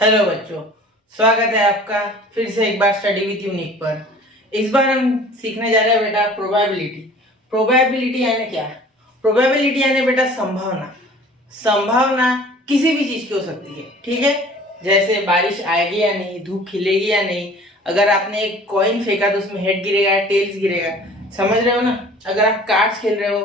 Hello बच्चों, स्वागत है आपका फिर से एक बार स्टडी विथ यूनिक पर। इस बार हम सीखने जा रहे हैं बेटा प्रोबेबिलिटी। प्रोबेबिलिटी यानी क्या? प्रोबेबिलिटी यानी बेटा संभावना। संभावना किसी भी चीज की हो सकती है, ठीक है। जैसे बारिश आएगी या नहीं, धूप खिलेगी या नहीं, अगर आपने एक कॉइन फेंका तो उसमें हेड गिरेगा या टेल्स गिरेगा, समझ रहे हो ना। अगर आप कार्ड्स खेल रहे हो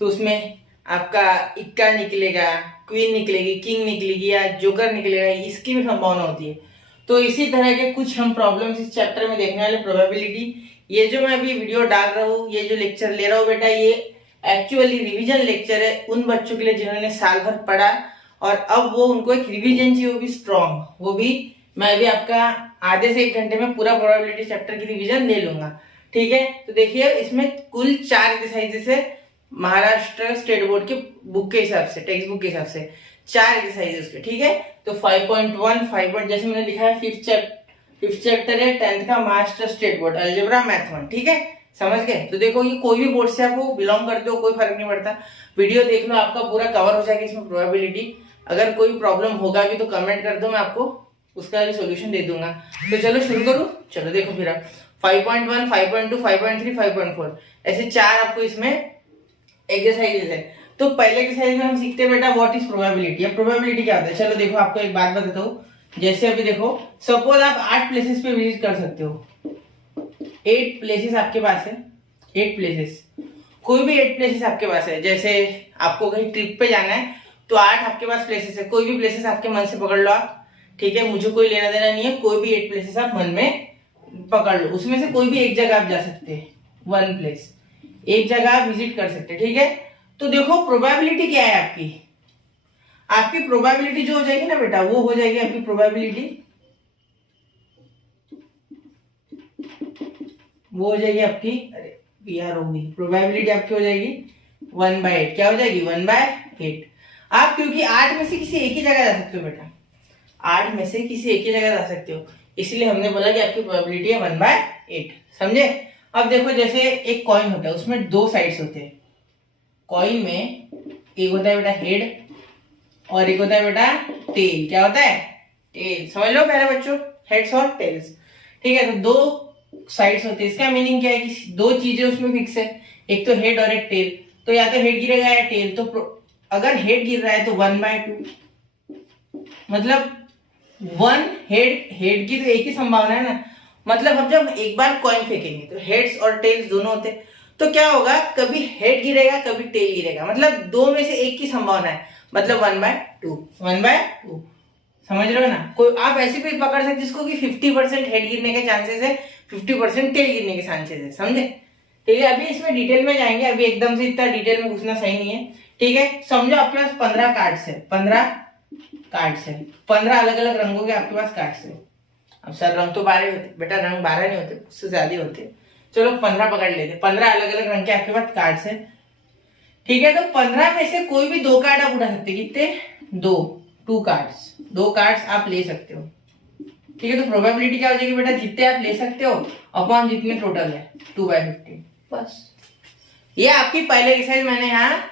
तो उसमें आपका इक्का निकलेगा, क्वीन निकलेगी, किंग निकलेगी या जोकर निकलेगा, इसकी भी संभावना होती है। तो इसी तरह के कुछ हम प्रॉब्लम्स इस चैप्टर में देखने वाले प्रोबेबिलिटी। ये जो मैं अभी वीडियो डाल रहा हूँ, ये जो लेक्चर ले रहा हूँ बेटा, ये एक्चुअली रिवीजन लेक्चर है उन बच्चों के लिए जिन्होंने साल भर पढ़ा और अब वो उनको एक रिवीजन चाहिए, वो भी स्ट्रॉन्ग। वो भी मैं अभी आपका आधे से 1 घंटे में पूरा प्रोबेबिलिटी चैप्टर की रिवीजन ले लूंगा, ठीक है। तो देखिए इसमें कुल 4 एक्सरसाइजेस है महाराष्ट्र स्टेट बोर्ड के बुक के हिसाब से, टेक्स्ट बुक के हिसाब से 4 एक्सरसाइजेस के, ठीक है। तो 5.1 5. जैसे मैंने लिखा है फिफ्थ चैप्टर है 10th का Maharashtra state board algebra math 1, ठीक है, समझ गए। तो देखो ये कोई भी बोर्ड से आप बिलोंग करते हो कोई फर्क नहीं पड़ता, वीडियो देख लो, आपका पूरा कवर हो जाएगा इसमें प्रोबेबिलिटी। अगर कोई प्रॉब्लम होगा भी तो कमेंट कर दो, मैं आपको उसका भी सोल्यूशन दे दूंगा। तो चलो शुरू करूं। चलो देखो फिर आप 5.1 5.2 5.3 5.4 ऐसे 4 आपको इसमें एक्सरसाइजेस है। तो पहले एक्सरसाइज में हम सीखते हैं बेटा व्हाट इज प्रोबेबिलिटी। अब प्रोबेबिलिटी क्या होता है, चलो देखो आपको एक बात बताता हूँ। जैसे अभी देखो, सपोज आप 8 प्लेसेस पे विजिट कर सकते हो। 8 प्लेसेस आपके पास है, 8 प्लेसेस, कोई भी 8 प्लेसेस आपके पास है। जैसे आपको कहीं ट्रिप पे जाना है तो 8 आपके पास प्लेसेस है, कोई भी प्लेसेस आपके मन से पकड़ लो आप, ठीक है। मुझे कोई लेना देना नहीं है, कोई भी 8 प्लेसेस आप मन में पकड़ लो, उसमें से कोई भी एक जगह आप जा सकते हैं, 1 प्लेस, एक जगह आप विजिट कर सकते हैं, ठीक है। तो देखो प्रोबेबिलिटी क्या है आपकी, आपकी प्रोबेबिलिटी जो हो जाएगी ना बेटा, वो हो जाएगी आपकी प्रोबेबिलिटी, वो हो जाएगी आपकी, अरे यार होगी प्रोबेबिलिटी आपकी हो जाएगी 1/8। क्या हो जाएगी 1/8। आप क्योंकि 8 में से किसी एक ही जगह जा सकते हो बेटा, 8 में से किसी एक ही जगह जा सकते हो, इसलिए हमने बोला कि आपकी प्रोबेबिलिटी है 1/8, समझे। अब देखो जैसे एक कॉइन होता है, उसमें 2 साइड्स होते हैं। कॉइन में एक होता है बेटा हेड और एक होता है बेटा टेल। क्या होता है? टेल, समझ लो प्यारे बच्चों, हेड्स और टेल्स, ठीक है। तो 2 साइड्स होते हैं, इसका मीनिंग क्या है कि 2 चीजें उसमें फिक्स है, एक तो हेड और एक टेल। तो या तो हेड गिरेगा या टेल। तो अगर हेड गिर रहा है तो 1/2, मतलब 1 हेड की तो एक ही संभावना है ना। मतलब हम जब एक बार कॉइन फेंकेंगे तो हेड्स और टेल्स दोनों होते हैं, तो क्या होगा, कभी हेड गिरेगा कभी टेल गिरेगा, मतलब 2 में से एक की संभावना है, मतलब 1/2 समझ रहे हो ना। कोई आप ऐसे भी पकड़ सकते जिसको कि 50% हेड गिरने के चांसेस है, 50% टेल गिरने के चांसेस है, समझे। ठीक है, अभी इसमें डिटेल में जाएंगे, अभी एकदम से इतना डिटेल में घुसना सही नहीं है, ठीक है। समझो आपके पास 15 कार्ड्स है, 15 कार्ड्स है, 15 अलग अलग रंगों के आपके पास कार्ड्स है। अब सर रंग तो 12 होते बेटा, रंग 12 नहीं होते, उससे ज्यादा होते। चलो 15 पकड़ लेते, 15 अलग अलग रंग के आपके पास कार्ड्स है, ठीक है। तो 15 में से कोई भी 2 कार्ड आप उठा सकते हैं, कितने? 2 कार्ड्स, 2 कार्ड्स आप ले सकते हो, ठीक है। तो प्रोबेबिलिटी क्या हो जाएगी बेटा, जितने आप ले सकते हो अपॉन जितने टोटल है 2/50, बस। ये आपकी पहले एक्सरसाइज मैंने यहाँ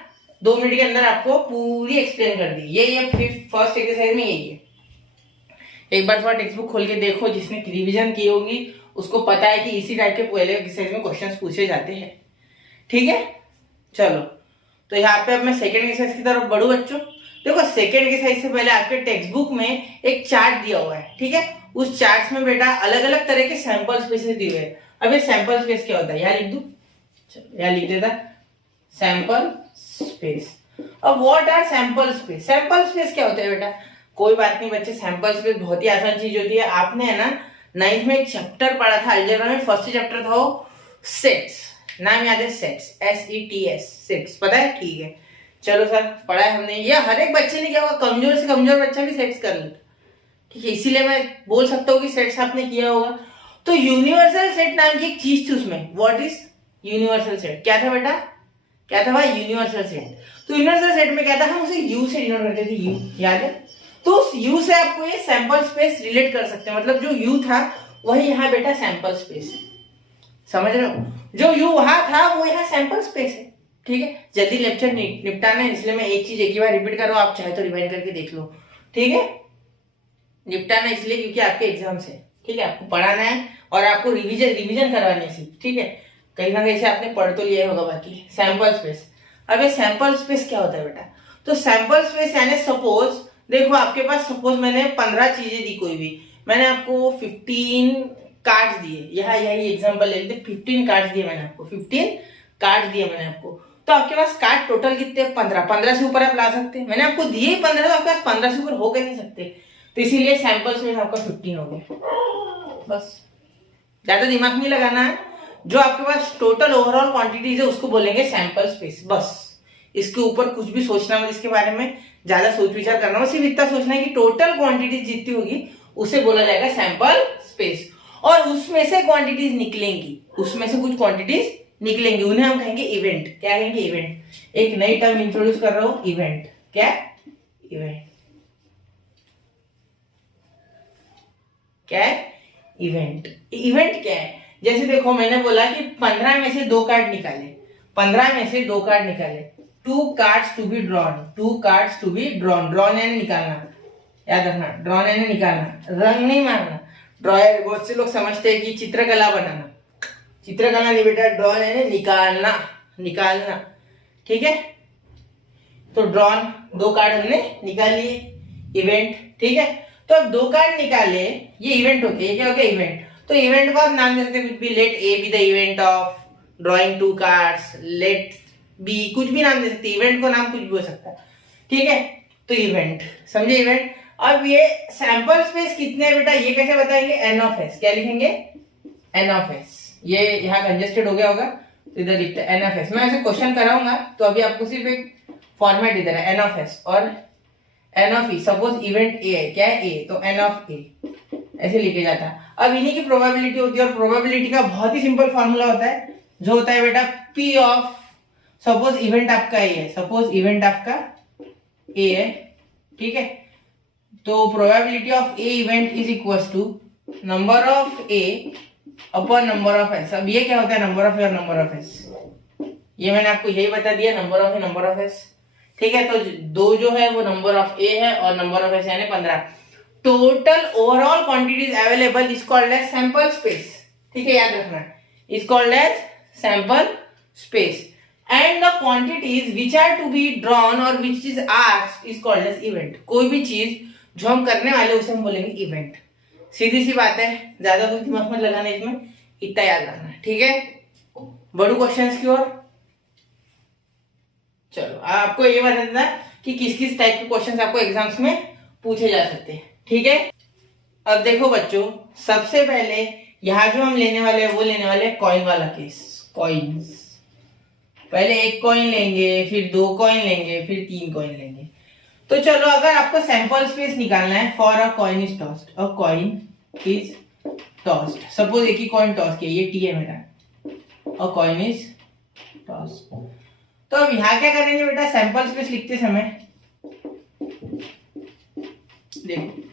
2 मिनट के अंदर आपको पूरी एक्सप्लेन कर दी। ये फर्स्ट एक्सरसाइज में यही है। एक बार थोड़ा टेक्स्ट बुक खोल के देखो, जिसने रिवीजन की होगी उसको पता है कि इसी टाइप के पहले एक्सरसाइज में क्वेश्चंस पूछे जाते हैं, ठीक है। चलो तो यहाँ पे अब मैं सेकंड एक्सरसाइज की तरफ बढ़ू बच्चों। देखो सेकंड एक्सरसाइज से पहले आपके टेक्स्ट बुक में एक चार्ट दिया हुआ है, ठीक है। उस चार्ट में बेटा अलग अलग तरह के सैंपल स्पेसेस दिए हुए हैं। अब ये सैंपल स्पेस क्या होता है, यहाँ लिख दू, चलो यहाँ लिख देता सैंपल स्पेस। अब what are sample space? Sample space क्या होता है बेटा, कोई बात नहीं बच्चे, सैंपल स्पेस बहुत ही आसान चीज होती है। आपने है ना 9th में एक चैप्टर पढ़ा था अलजेब्रा में, फर्स्ट चैप्टर था वो सेट्स, नाम याद है सेट्स, SETS, सेट्स, पता है, ठीक है। चलो सर पढ़ा है हमने, ये हर एक बच्चे ने क्या होगा, कमजोर से कमजोर बच्चा भी सेट्स कर लेता, ठीक है। इसीलिए मैं बोल सकता हूँ कि सेट्स आपने किया होगा। तो यूनिवर्सल सेट नाम की एक चीज थी उसमें, व्हाट इज यूनिवर्सल सेट? क्या था बेटा, क्या था भाई? Universal set. तो यूनिवर्सल सेट में क्या था, हम उसे यू से डिनोट करते थे, यू, याद है। तो उस यू से आपको ये सैंपल स्पेस रिलेट कर सकते हैं, मतलब जो यू था वही यहाँ बेटा सैंपल स्पेस है, समझ रहे हो। जो यू वहां था वो यहाँ सैंपल स्पेस है, ठीक है। जल्दी लेक्चर निपटाना है, इसलिए मैं एक चीज एक ही बार रिपीट कर रहा हूं, आप चाहे तो रिवाइंड करके देख लो, ठीक है। निपटाना इसलिए क्योंकि आपके एग्जाम्स है, ठीक है, आपको पढ़ाना है और आपको रिवीजन करवानी है, ठीक है। कहीं ना कहीं से आपने पढ़ तो लिया होगा। बाकी सैंपल स्पेस, अब ये सैंपल स्पेस क्या होता है बेटा? तो सैंपल स्पेस यानी सपोज देखो आपके पास, सपोज मैंने 15 चीजें दी, कोई भी मैंने आपको 15 कार्ड्स दिए, यहाँ यही एग्जांपल ले लेते, 15 कार्ड्स दिए मैंने आपको, 15 कार्ड्स दिए मैंने आपको, तो आपके पास कार्ड टोटल कितने? 15। 15 से ऊपर आप ला सकते हैं, मैंने आपको दिए 15, तो आपके पास 15 से ऊपर हो गए नहीं सकते, तो इसीलिए सैंपल स्पेस आपका 15 हो गया। बस ज्यादा दिमाग नहीं लगाना है, जो आपके पास टोटल ओवरऑल क्वांटिटीज है उसको बोलेंगे सैंपल स्पेस। बस इसके ऊपर कुछ भी सोचना मत, इसके बारे में ज्यादा सोच विचार करना मत, सिर्फ इतना सोचना है कि टोटल क्वांटिटीज जितनी होगी उसे बोला जाएगा सैंपल स्पेस, और उसमें से क्वांटिटीज निकलेंगी, उसमें से कुछ क्वांटिटीज निकलेंगी, उन्हें हम कहेंगे इवेंट। क्या कहेंगे? इवेंट। एक नई टर्म इंट्रोड्यूस कर रहा हूं, इवेंट। क्या? इवेंट। क्या है? इवेंट। इवेंट क्या है? जैसे देखो मैंने बोला कि 15 में से 2 कार्ड निकाले, 15 में से 2 कार्ड निकाले, 2 cards to be drawn, 2 cards to be drawn. Drawn यानी निकालना, याद रखना, ड्रॉन यानी निकालना, रंग नहीं मारना। ड्रॉयर बहुत से लोग समझते हैं कि चित्रकला बनाना, चित्रकला नहीं बेटा, ड्रॉन यानी निकालना, निकालना, ठीक है। तो ड्रॉन 2 कार्ड हमने निकाल लिए, इवेंट, ठीक है। तो अब 2 कार्ड निकाले, ये इवेंट होते हैं, ये क्या हो गया? इवेंट। तो इवेंट को आप नाम दे सकते हैं कुछ भी, let A be the event of drawing 2 cards, let B, कुछ भी नाम दे सकते हैं, इवेंट को नाम कुछ भी हो सकता है, ठीक है। तो इवेंट, समझे? इवेंट। अब ये सैंपल स्पेस कितने हैं बेटा, ये कैसे बताएंगे? N of S. क्या लिखेंगे? N of S. ये यहाँ कंजेस्टेड हो गया होगा तो इधर लिखते हैं एन ऑफ एस। मैं ऐसे क्वेश्चन कराऊंगा तो अभी आपको सिर्फ एक फॉर्मेट इधर है, एन ऑफ एस और n of E. Suppose event A है, क्या है? ए, तो एन ऑफ ए ऐसे लिखे जाता है। अब इन्हीं की प्रोबेबिलिटी होती है, और प्रोबेबिलिटी का बहुत ही सिंपल फॉर्मूला होता है, जो होता है बेटा पी ऑफ, सपोज इवेंट आपका ए है, सपोज इवेंट आपका ए है, ठीक है, तो probability of A event is equal to number of A upon number of S. अब ये क्या होता है? नंबर ऑफ ए और नंबर ऑफ एस। ये मैंने आपको यही बता दिया, number of A number of S, ठीक है। तो 2 जो है वो नंबर ऑफ ए है और नंबर ऑफ एस यानी 15। Total overall quantities available is called as sample space, ठीक है, याद रखना, is called as sample space, and the quantities which are to be drawn or which is asked is called as event. कोई भी चीज जो हम करने वाले उसे हम बोलेंगे इवेंट। सीधी सी बात है, ज्यादा कुछ दिमाग मत लगाना इसमें, इतना याद रखना, ठीक है। बढ़ू क्वेश्चंस की ओर। चलो आपको ये बता देना कि किस किस टाइप के क्वेश्चंस आपको एग्जाम्स में पूछे जा सकते हैं, ठीक है। अब देखो बच्चों, सबसे पहले यहाँ जो हम लेने वाले हैं वो लेने वाले कॉइन वाला केस, कॉइन्स। पहले 1 कॉइन लेंगे, फिर 2 कॉइन लेंगे, फिर 3 कॉइन लेंगे। तो चलो अगर आपको सैंपल स्पेस निकालना है, for a coin is tossed, a coin is tossed, suppose एक ही कॉइन टॉस किया, ये टी है मेरा, अ कॉइन इज टॉस्ड। तो अब यहां क्या करेंगे बेटा? सैंपल स्पेस लिखते समय देखो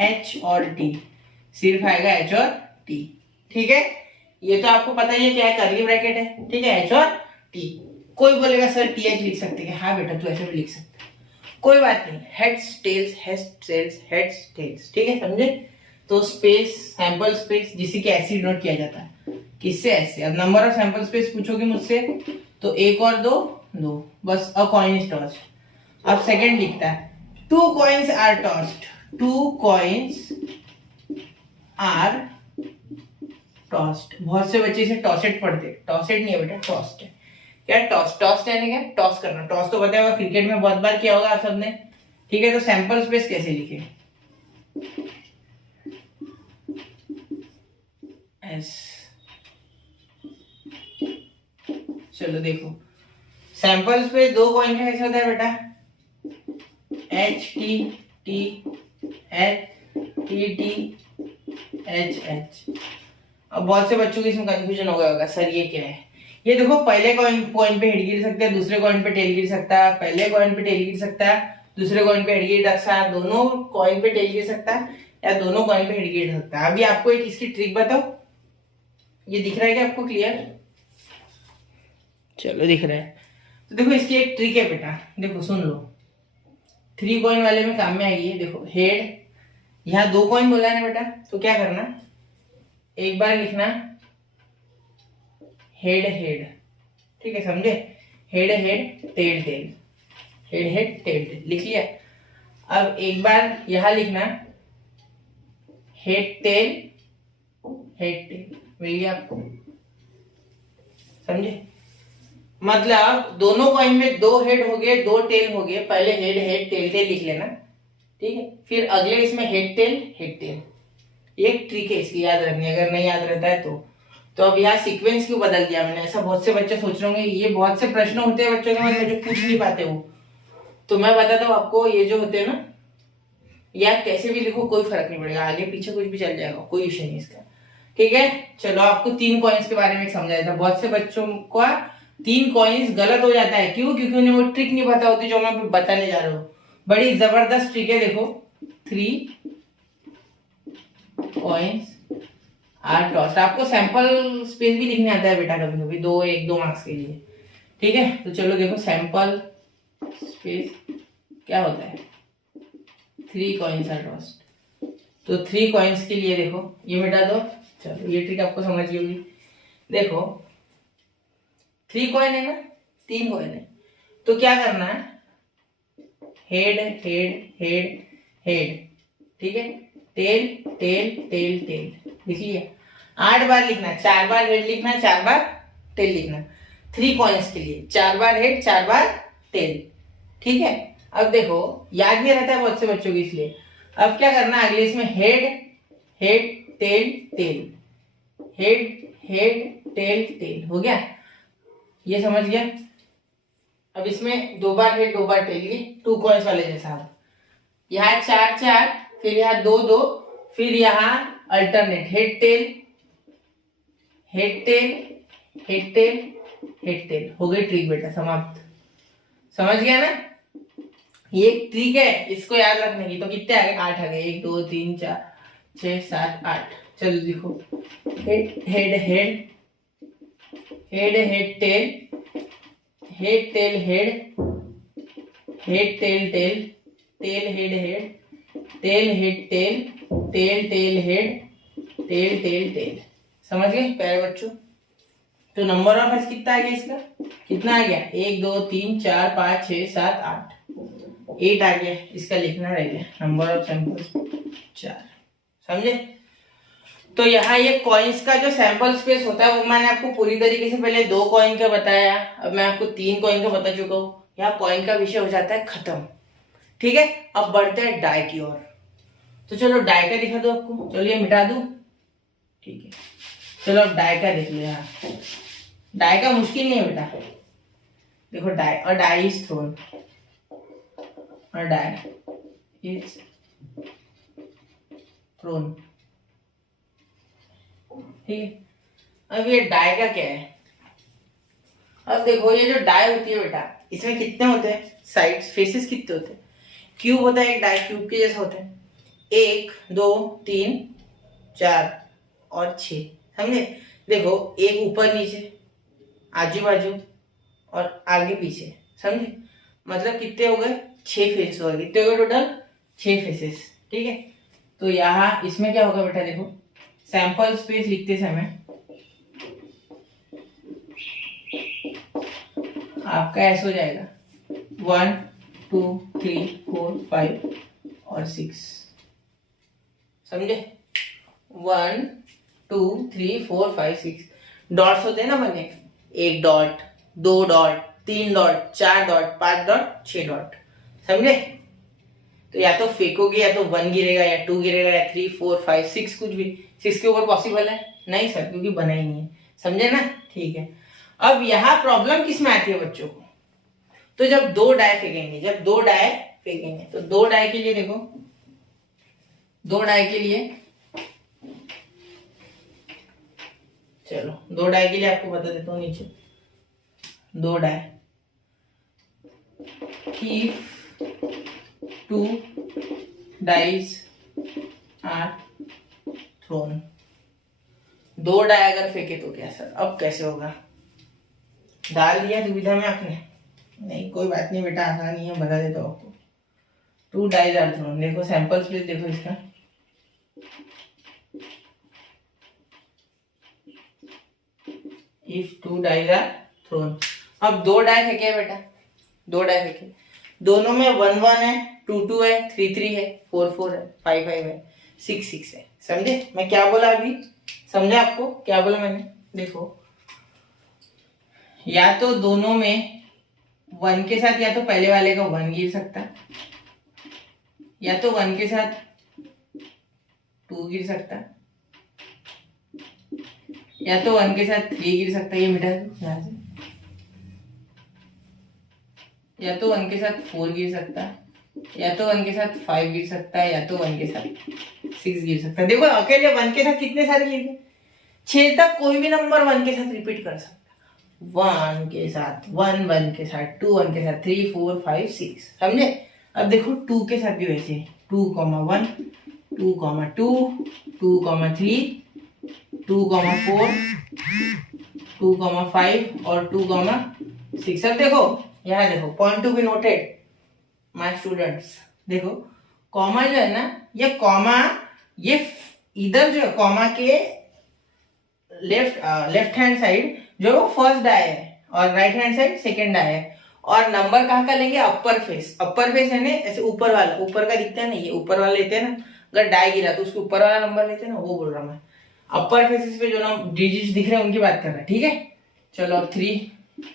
एच और टी, सिर्फ आएगा एच और टी, ठीक है। ये तो आपको पता ही है क्या है, कर्ली ब्रैकेट है, ठीक है, एच और टी। कोई बोलेगा सर टी एच लिख सकते हैं, हाँ बेटा तू ऐसे भी लिख सकते है, कोई बात नहीं, heads tails heads tails heads tails, ठीक है, समझे। तो स्पेस, सैंपल स्पेस, जिसे कि ऐसे नोट किया जाता है, किससे? ऐसे। अब नंबर ऑफ सैंपल स्पेस पूछोगे मुझसे तो 1 और 2, 2, बस। A coin is tossed. अब सेकंड लिखता है 2 coins are tossed, 2 coins are tossed. बहुत से बच्चे इसे टॉसेट पढ़ते, टॉसेट नहीं है बेटा, टॉस्ड है। क्या टॉस? टॉस यानी क्या? टॉस करना। टॉस तो पता होगा, क्रिकेट में बहुत बार किया होगा आप सबने, ठीक है। तो सैंपल स्पेस कैसे लिखे? एस। चलो देखो, सैंपल स्पेस 2 कॉइन का कैसे होता है बेटा? H T T H T T H H. अब बहुत से बच्चों को इसमें कंफ्यूजन हो गया होगा, सर ये क्या है? ये देखो, पहले कॉइन पे हेड गिर सकता है, दूसरे कॉइन पे टेल गिर सकता है, पहले कॉइन पे टेल गिर सकता है, दूसरे कॉइन पे हेड गिर सकता है, दोनों कॉइन पे टेल गिर सकता है, या दोनों कॉइन पे हेड गिर सकता है। अभी आपको एक इसकी ट्रिक बताओ, ये दिख रहा है क्या आपको? क्लियर? चलो दिख रहा है। तो देखो इसकी एक ट्रिक है बेटा, देखो सुन लो। 3 कॉइन वाले में काम में आएगी। देखो हेड, यहाँ 2 कॉइन बोला है ना बेटा, तो क्या करना, एक बार लिखना हेड हेड, ठीक है, समझे, head head tail tail, head head tail tail लिख लिया। अब एक बार यहां लिखना हेड टेल मिल गया आपको, समझे। मतलब दोनों कॉइन में 2 हेड हो गए 2 टेल हो गए, पहले हेड हेड टेल टेल लिख लेना, ठीक है, फिर अगले इसमें हेड टेल। ये ट्रिक है इसकी याद रखनी, अगर नहीं याद रहता है तो अब यहाँ सीक्वेंस क्यों बदल दिया मैंने, ऐसा बहुत से बच्चे सोच रहे होंगे। ये बहुत से प्रश्न होते हैं बच्चों के मन में जो पूछ नहीं पाते वो, तो मैं बताता हूँ आपको। ये जो होते हैं ना, या कैसे भी लिखो कोई फर्क नहीं पड़ेगा, आगे पीछे कुछ भी चल जाएगा, कोई इश्यू नहीं इसका, ठीक है। चलो आपको 3 कॉइन्स के बारे में समझाया था। बहुत से बच्चों का 3 कॉइन्स गलत हो जाता है, क्यों? क्योंकि उन्हें वो ट्रिक नहीं पता होती जो मैं बताने जा रहा हूँ। बड़ी जबरदस्त ट्रिक है, देखो 3 कॉइन्स आर टॉस्ड। आपको सैंपल स्पेस भी लिखने आता है बेटा कभी कभी, 1-2 मार्क्स के लिए, ठीक है। तो चलो देखो सैंपल स्पेस क्या होता है, 3 कॉइन्स आर टॉस्ड। तो 3 कॉइन्स के लिए देखो ये मिटा दो, चलो ये ट्रिक आपको समझ गई होगी। देखो 3 कॉइन है ना, 3 कॉइन है, तो क्या करना है, हेड हेड हेड हेड, ठीक है, टेल टेल टेल टेल लिख लिया। 8 बार लिखना, 4 बार हेड लिखना, 4 बार टेल लिखना। 3 कॉइन्स के लिए 4 बार हेड 4 बार टेल, ठीक है। अब देखो याद नहीं रहता है बहुत से बच्चों को, इसलिए अब क्या करना, अगले इसमें head head tail tail, head head tail tail हो गया, ये समझ गया। अब इसमें 2 बार हेड 2 बार टेल, ये 2 कॉइन्स वाले जैसा। यहाँ 4 4, फिर यहाँ 2 2, फिर यहाँ alternate head tail head tail head tail head tell, हो गई ट्रिक बेटा समाप्त। समझ गया ना, ये ट्रिक है, इसको याद रखने की। तो कितने आ गए, 8 आ गए, 1 2 3 4 6 7 8। चलो देखो head head head head head tail head tail head head tail tail tail head head tail head tail tail tail head tail tail tail. समझ गए प्यारे बच्चों। तो नंबर ऑफ हेड्स कितना आ गया इसका, कितना आ गया, 1 2 3 4 5 6 7 8 8 आ गया। इसका लिखना रह गया नंबर ऑफ सैंपल्स 4। समझे। तो यहाँ ये कॉइन्स का जो सैंपल स्पेस होता है वो मैंने आपको पूरी तरीके से पहले 2 कॉइन का बताया, अब मैं आपको 3 कॉइन का बता चुका हूँ। यहाँ कॉइन का विषय हो जाता है खत्म, ठीक है। अब बढ़ते हैं डाई की ओर। तो चलो डाई का दिखा दो आपको, चलो ये मिटा दूं, ठीक है। चलो अब डाई का देख लो। यहाँ डाई का मुश्किल नहीं है बेटा, देखो डाई और डाई इज थ्रोन और डाई इज थ्रोन, ठीक है। अब ये डाई का क्या है, अब देखो ये जो डाई होती है बेटा, इसमें कितने होते हैं साइड्स, फेसेस कितने होते हैं, क्यूब होता है एक, डाई क्यूब के जैसा होता है, 1 2 3 4 और 6। समझे। देखो एक ऊपर नीचे आजू बाजू और आगे पीछे, समझे। मतलब कितने हो गए, 6 फेस हो गए, कितने हो गए टोटल, 6 फेसेस, ठीक है। तो यहाँ इसमें क्या होगा बेटा, देखो सैंपल स्पेस लिखते समय आपका ऐसा हो जाएगा 1 2 3 4 5 और 6। समझे। 1 2 3 4 5 6 डॉट्स होते हैं ना बने, 1 dot 2 dot 3 dot 4 dot 5 dot 6 dot. समझे। तो या तो फेंकोगे या तो 1 गिरेगा या 2 गिरेगा या 3 4 5 6, कुछ भी 6 के ऊपर पॉसिबल है नहीं सर, क्योंकि बना ही नहीं है। समझे ना, ठीक है। अब यहाँ प्रॉब्लम किस में आती है बच्चों को, तो जब 2 डाई फेंकेंगे, जब 2 डाई फेंकेंगे तो 2 डाई के लिए देखो, 2 डाई के लिए, चलो 2 डाई के लिए आपको बता देता हूँ नीचे 2 die, if 2 dice are thrown। 2 die अगर फेंके तो क्या सर, अब कैसे होगा, डाल दिया दुविधा में आपने, नहीं कोई बात नहीं बेटा, आसानी है, बता देता हूँ आपको। 2 डाइज आर थ्रोन। देखो सैंपल स्पेस देखो इसका, इफ 2 डाइज आर थ्रोन। अब 2 डाई फेंके बेटा, 2 डाई फेंके, दोनों में 1 1 है, 2 2 है, 3 3 है, 4 4 है, 5 5 है, 6 6 है। समझे मैं क्या बोला अभी? समझा आपको क्या बोला मैंने? देखो या तो दोनों में 1 के साथ या तो पहले वाले का 1 गिर सकता, या तो 1 के साथ 2 गिर सकता, या तो 1 के साथ 3 गिर सकता, ये मिटा दो यहाँ से, या तो 1 के साथ 4 गिर सकता, या तो 1 के साथ 5 गिर सकता है, या तो 1 के साथ 6 गिर सकता है। देखो अकेले 1 के साथ कितने सारे गिर गए, 6 तक कोई भी नंबर 1 के साथ रिपीट कर सकता। 1 के साथ 1, 1 के साथ 2, 1 के साथ 3 4 5 6। समझे? अब देखो 2 के साथ भी वैसे 2, 1, 2, 2, 2, 3, 2, 4, 2, 5 और 2, 6। अब देखो यहाँ देखो, point to be noted my students. देखो कॉमा जो है ना, ये कॉमा, ये इधर जो कॉमा के लेफ्ट हैंड साइड जो वो फर्स्ट डाई है और right hand side second die है। और नंबर कहाँ का लेंगे? अपर फेस। अपर फेस है ना ऐसे ऊपर वाला, ऊपर का दिखता है ना, ये ऊपर वाला लेते हैं ना, अगर डाई गिरा तो उसके ऊपर वाला नंबर लेते हैं ना, वो बोल रहा मैं। अपर फेसेस पे जो ना डिजिट्स दिख रहे हैं उनकी बात कर रहा है, ठीक है? चलो 3,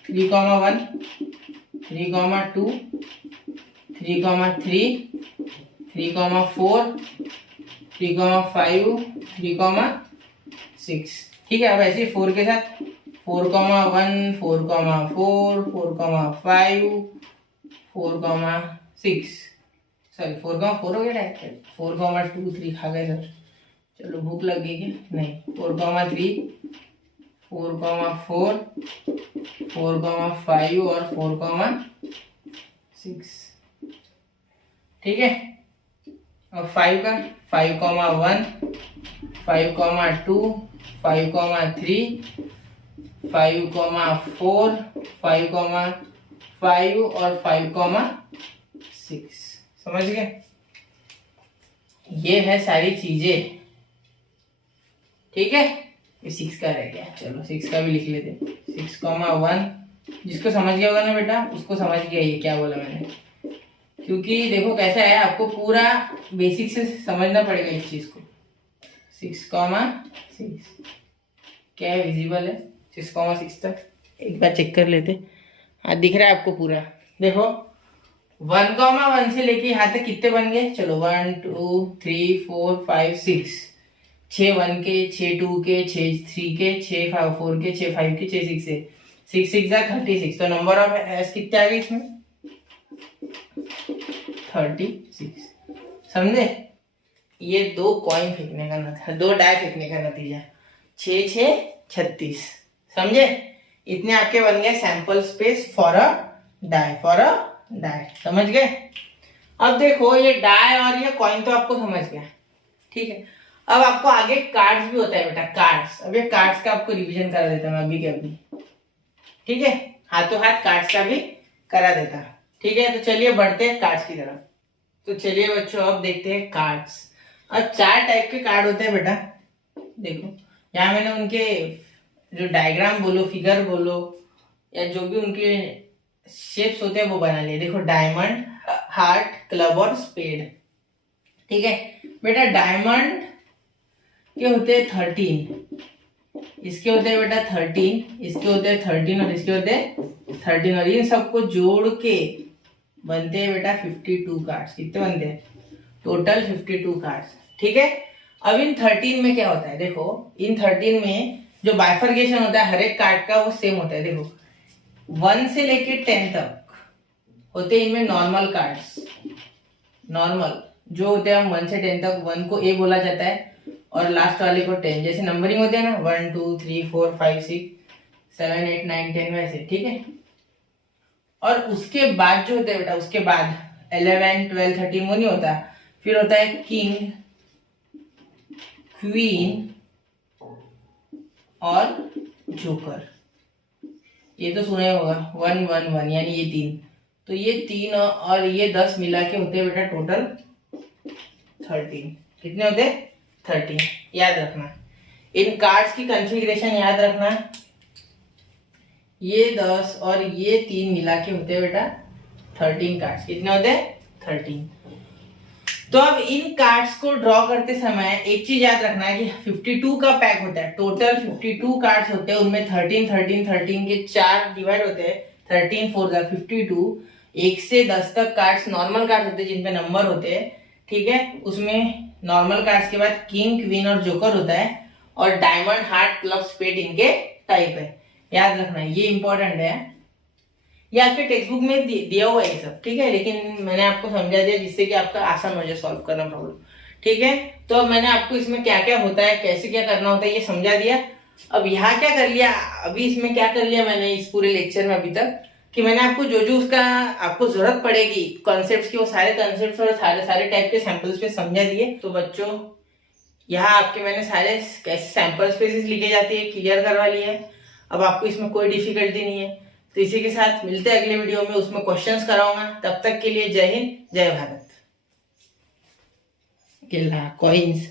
3, 1, 3, 2, 3, 3, 3, 4, 3, 5, 3, 6। ठीक है? अब ऐसे 4 के साथ 4, 1, 4, 4, 4, 5, 4, 6। सॉरी 4, 4 हो गया, 4, 2, 3 खा गए सर। चलो भूख लग गई क्या? नहीं। 4, 3, 4, 4, 4, 5 और 4, 6। ठीक है? और 5 का 5, 1, 5, 2, 5, 3, 5, 4, 5, 5 और 5, 6। समझ गए? ये है सारी चीजें। ठीक है? ये 6 का रह गया, चलो 6 का भी लिख लेते। 6, 1। जिसको समझ गया होगा ना बेटा, उसको समझ गया ये क्या बोला मैंने। क्योंकि देखो कैसा है, आपको पूरा बेसिक से समझना पड़ेगा इस चीज को। 6, 6 क्या है? विजिबल है 6, 6 तक। एक बार चेक कर लेते। हाँ दिख रहा है आपको पूरा। देखो 1, 1 से लेके यहाँ तक कितने बन गए? चलो 1, 2, 3, 4, 5, 6। 6 1 के, 6 2 के, 6 3 के, 6 4 के, 6 5 के, 6 6 से 6 6 36। तो नंबर ऑफ एस कितने आ गए इसमें? 36। समझे? ये 2 कॉइन फेंकने का नतीजा, 2 डाई फेंकने का नतीजा। 6 6 36। समझे? इतने आपके बन गए sample space for a die, for a die. समझ गए? अब देखो ये डाई और ये कॉइन तो आपको समझ गया, ठीक है? अब आपको आगे कार्ड्स भी होता है बेटा, कार्ड्स। अब ये कार्ड्स का आपको रिवीजन करा देता मैं अभी के अभी, ठीक है? हाथों हाथ कार्ड्स का भी करा देता, ठीक है? तो चलिए बढ़ते हैं कार्ड्स की तरफ। तो चलिए बच्चों अब देखते हैं कार्ड्स। अब 4 टाइप के कार्ड होते हैं बेटा। देखो यहाँ मैंने उनके जो डायग्राम बोलो, फिगर बोलो, या जो भी उनके शेप्स होते हैं वो बना लिए। देखो डायमंड, हार्ट, क्लब और स्पेड। ठीक है बेटा? डायमंड के होते हैं 13, इसके होते हैं बेटा 13, इसके होते हैं 13 और इसके होते हैं 13, और इन सबको जोड़ के बनते हैं बेटा 52 कार्ड्स। कितने बनते हैं? Total 52 cards. ठीक है? अब इन 13 में क्या होता है? देखो इन 13 में जो बाइफर्केशन होता है हर एक कार्ड का वो सेम होता है। देखो 1 से लेके 10 तक होते हैं इनमें नॉर्मल कार्ड्स। नॉर्मल जो होते हैं हम 1 से 10 तक, 1 को ए बोला जाता है और लास्ट वाले को 10। जैसे नंबरिंग होते हैं ना 1 2 3 4 5 6 7 8 9 10 वैसे। ठीक है? और उसके बाद जो होता है बेटा, उसके बाद 11 12 13 वो नहीं होता। फिर होता है किंग, क्वीन और जोकर। ये तो सुना ही होगा 1 1 1, यानी ये 3। तो ये 3 और ये 10 मिला के होते हैं बेटा टोटल 13। कितने होते? 13। याद रखना, इन कार्ड्स की कॉन्फ़िगरेशन याद रखना। ये 10 और ये 3 मिला के होते हैं बेटा 13 कार्ड्स। कितने होते हैं? 13। तो अब इन कार्ड्स को ड्रॉ करते समय एक चीज याद रखना है कि 52 का पैक होता है, टोटल 52 कार्ड्स होते हैं, उनमें 13 13 13 के 4 डिवाइड होते हैं, 13 4 52। 1 से 10 तक कार्ड्स नॉर्मल कार्ड्स होते हैं जिनपे नंबर होते हैं, ठीक है। उसमें नॉर्मल कार्ड्स के बाद किंग क्वीन और जोकर होता है, और डायमंड हार्ट क्लब स्पेड इनके टाइप है। याद रखना, ये इंपॉर्टेंट है, ये आपके टेक्स्ट बुक में दिया हुआ है सब, ठीक है, लेकिन मैंने आपको समझा दिया जिससे कि आपका आसान हो जाए सॉल्व करना प्रॉब्लम, ठीक है। तो अब मैंने आपको इसमें क्या क्या होता है, कैसे क्या करना होता है, ये समझा दिया। अब यहाँ क्या कर लिया, अभी इसमें क्या कर लिया मैंने इस पूरे लेक्चर में अभी तक, कि मैंने आपको जो जो उसका आपको जरूरत पड़ेगी कॉन्सेप्ट्स की, वो सारे कॉन्सेप्ट्स और सारे टाइप के सैंपल स्पेस समझा दिए। तो बच्चों यहाँ आपके मैंने सारे कैसे सैंपल स्पेसेस लिखे जाती है क्लियर करवा लिया है। अब आपको इसमें कोई डिफिकल्टी नहीं है। तो इसी के साथ मिलते हैं अगले वीडियो में, उसमें क्वेश्चंस कराऊंगा। तब तक के लिए जय हिंद, जय भारत। कॉइन्स